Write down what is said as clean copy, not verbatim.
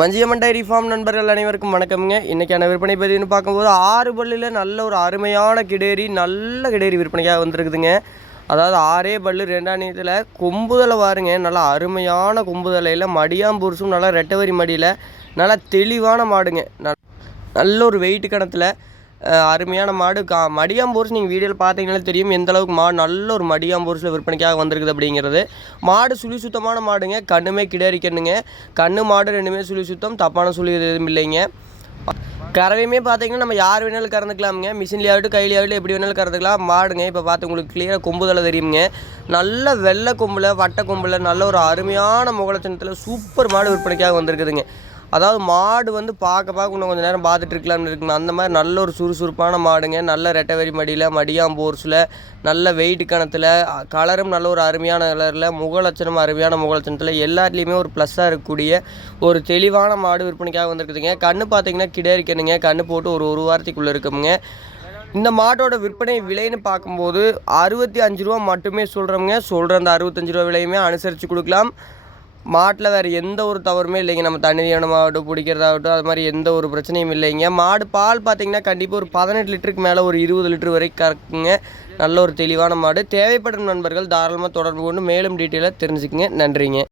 Vanjiamman dairy farm நண்பர்கள் அனைவருக்கும் வணக்கம்ங்க. இன்றைக்கான விற்பனை பதிவுன்னு பார்க்கும்போது 6 பல்லில் நல்ல ஒரு அருமையான கிடேரி, நல்ல கிடேரி விற்பனைக்காக வந்துருக்குதுங்க. அதாவது 6 பல்லு 2ஆம் நீளத்தில் கொம்புதலை பாருங்க, நல்லா அருமையான கொம்புதலையில் மடியாம்பூர்ஸும் நல்லா ரெட்டவரி மடியில் நல்லா தெளிவான மாடுங்க. நல்ல ஒரு வெயிட் கணத்தில் அருமையான மாடு. மடியாம்பூர்ஸ் நீங்கள் வீடியோவில் பார்த்தீங்கன்னாலே தெரியும் எந்தளவுக்கு மாடு நல்ல ஒரு மடியாம்பூர்ஸில் விற்பனைக்காக வந்திருக்குது அப்படிங்கிறது. மாடு சுழி சுத்தமான மாடுங்க, கண்ணுமே கிடேரிக்கண்ணுங்க. கண்ணு மாடு ரெண்டுமே சுழி சுத்தம், தப்பான சுழி எதுவும் இல்லைங்க. கறவையுமே பார்த்தீங்கன்னா நம்ம யார் வேணாலும் கறந்துக்கலாமுங்க, மிஷின்லேயாகட்டும் கையிலேயாகட்டும் எப்படி வேணாலும் கறந்துக்கலாம் மாடுங்க. இப்போ பார்த்து உங்களுக்கு கிளியராக கொம்புதலை தெரியுங்க, நல்ல வெள்ளை கொம்பில் வட்டை கொம்பில் நல்ல ஒரு அருமையான முகலட்சணத்தில் சூப்பர் மாடு விற்பனைக்காக வந்திருக்குதுங்க. அதாவது மாடு வந்து பார்க்க இன்னும் கொஞ்சம் நேரம் பார்த்துட்டு இருக்கலாம்னு இருக்குங்க. அந்த மாதிரி நல்ல ஒரு சுறுசுறுப்பான மாடுங்க, நல்ல ரெட்டவரி மடியில் மடியாம்போர்ஸில் நல்ல வெயிட் கணத்தில், கலரும் நல்ல ஒரு அருமையான கலரில், முகலட்சணம் அருமையான முகலட்சணத்தில் எல்லாத்துலேயுமே ஒரு ப்ளஸ்ஸாக இருக்கக்கூடிய ஒரு தெளிவான மாடு விற்பனைக்காக வந்திருக்குதுங்க. கண்ணு பார்த்தீங்கன்னா கிடேரிக்கணுங்க, கண்ணு போட்டு ஒரு வாரத்துக்குள்ளே இருக்குங்க. இந்த மாட்டோட விற்பனை விலைன்னு பார்க்கும்போது 65 ரூபா மட்டுமே சொல்கிறோங்க. சொல்கிற அந்த 65 ரூபா விலையுமே அனுசரித்து கொடுக்கலாம். மாட்டில் வேறு எந்த ஒரு தவறுமே இல்லைங்க. நம்ம தண்ணி தீவனமாகட்டும் பிடிக்கிறதாகட்டும் அது மாதிரி எந்த ஒரு பிரச்சனையும் இல்லைங்க. மாடு பால் பார்த்திங்கன்னா கண்டிப்பாக ஒரு 18 லிட்டருக்கு மேலே ஒரு 20 லிட்டர் வரைக்கும் கறக்குங்க. நல்ல ஒரு தெளிவான மாடு. தேவைப்படும் நண்பர்கள் தாராளமாக தொடர்பு கொண்டு மேலும் டீட்டெயிலாக தெரிஞ்சுக்குங்க. நன்றிங்க.